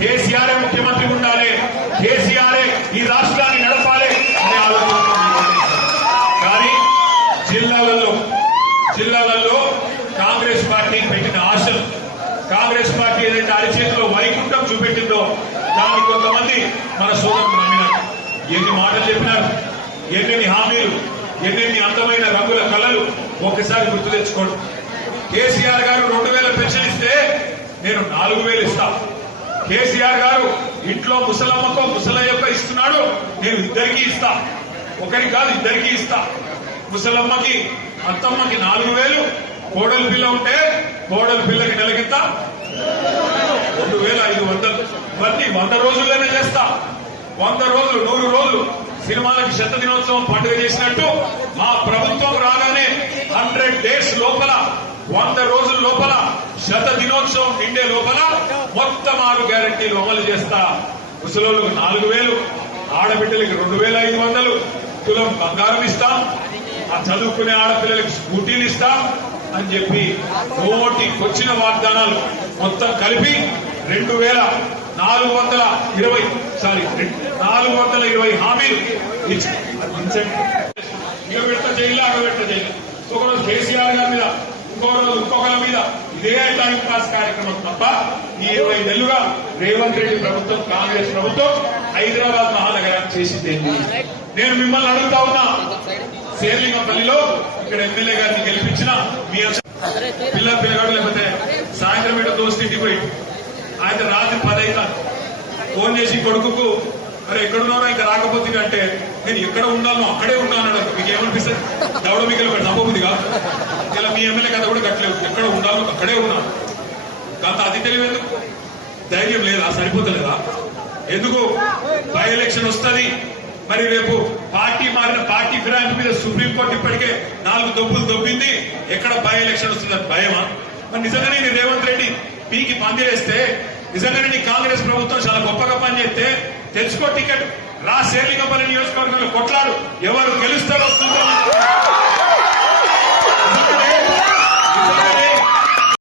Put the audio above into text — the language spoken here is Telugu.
కేసీఆర్ ముఖ్యమంత్రి ఉండాలి, కేసీఆర్ ఈ రాష్ట్రాన్ని నడపాలి అనే ఆలోచన. కానీ జిల్లాలలో కాంగ్రెస్ పార్టీ పెట్టిన ఆశలు, కాంగ్రెస్ పార్టీ ఏదైతే అరిచేతిలో వైకుంఠం చూపెట్టిందో దాన్ని కొంతమంది మన సోదరులు నమ్మినారు. ఎన్ని మాటలు చెప్పినారు, ఎన్నెన్ని హామీలు, ఎన్నెన్ని అందమైన రంగుల కళలు ఒక్కసారి గుర్తు తెచ్చుకోండి. కేసీఆర్ గారు 2000 పెన్షన్ ఇస్తే నేను 4000 ఇస్తా. కేసీఆర్ గారు ఇంట్లో ముసలమ్మకో ముసలయ్యకో ఇస్తున్నాడు, నేను ఇద్దరికీ ఇస్తా. ఒకరికి కాదు, ఇద్దరికీ ఇస్తా. ముసలమ్మకి అత్తమ్మకి 4000, కోడలి పిల్ల ఉంటే కోడలి పిల్లకి నెలకింత 2500. ఇవన్నీ 100 రోజుల్లోనే చేస్తా. 100 రోజులు 100 రోజులు సినిమాలకి శత దినోత్సవం పండుగ చేసినట్టు మా ప్రభుత్వం రాగానే 100 డేస్ లోపల, 100 రోజుల లోపల, శత దినోత్సవం నిండే లోపల మొత్తం 6 గ్యారెంటీలు అమలు చేస్తా. ముసలోళ్ళకు 4000, ఆడబిడ్డలకి 2500, తులం బంగారం ఇస్తాం, ఆ చదువుకునే ఆడపిల్లలకి స్కూటీలు ఇస్తాం అని చెప్పి వచ్చిన వాగ్దానాలు మొత్తం కలిపి 420 హామీలు ఇచ్చి ఇక పెట్ట జైలు, అగ పెట్ట జైలు. ఒకరోజు కేసీఆర్ గారి మీద, ఇంకో రోజు ఇంకొకరి మీద ఇదే టైం పాస్ కార్యక్రమం తప్ప ఈ 20 నెలలుగా రేవంత్ రెడ్డి ప్రభుత్వం, కాంగ్రెస్ ప్రభుత్వం హైదరాబాద్ మహానగరాన్ని చేసింది. నేను మిమ్మల్ని అడుగుతా ఉన్నా, శేర్లింగంపల్లిలో ఇక్కడ ఎమ్మెల్యే గారిని గెలిపించిన మీ పిల్లగాడు లేకపోతే సాయంత్రం ఏటో దోస్తు ఇంటికి పోయి ఆయన రాత్రి 10 అవుతాను ఫోన్ చేసి కొడుకుకు, అరే ఎక్కడున్నారో ఇంకా రాకపోతుంది అంటే, నేను ఎక్కడ ఉన్నానో అక్కడే ఉన్నాను. మీకు ఏమనిపిస్తుంది? దవడ మీకు ఇక్కడ నమ్మబుద్ది కాదు. ఇలా మీ ఎమ్మెల్యే కథ కూడా కట్టలేదు, ఎక్కడ ఉండాలో అక్కడే ఉన్నాను. దాంతో అది తెలియదు, ధైర్యం లేదా? సరిపోతలేదా? ఎందుకు? బై ఎలక్షన్ వస్తుంది, మరి రేపు పార్టీ మారిన పార్టీ ఫిరాయింపు మీద సుప్రీంకోర్టు ఇప్పటికే 4 దొబ్బులు దొబ్బింది. ఎక్కడ బై ఎలక్షన్ వస్తుందని భయమా? మరి నిజంగానే నీ రేవంత్ రెడ్డి పీకి పందిరేస్తే, నిజంగానే నీ కాంగ్రెస్ ప్రభుత్వం చాలా గొప్పగా పనిచేస్తే తెలుసుకో, టికెట్ రా, శేర్లింగంపల్లి నియోజకవర్గంలో కొట్లాడు, ఎవరు గెలుస్తారో